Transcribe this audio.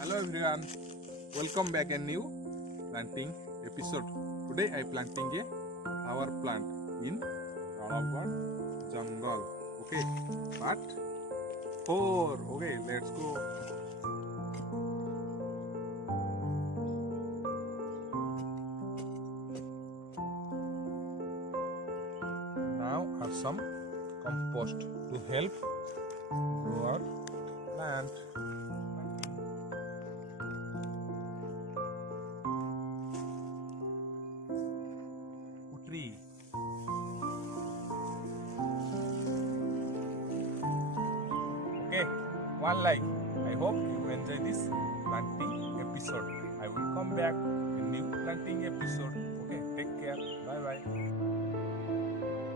Hello everyone, welcome back a new planting episode. Today I planting a flower plant in Ranavan jungle. Okay, but 4. Okay, let's go. Now are some compost to help grow our plant. Tree. Okay, one like. I hope you enjoy this planting episode. I will come back in new planting episode. Okay, take care. Bye bye.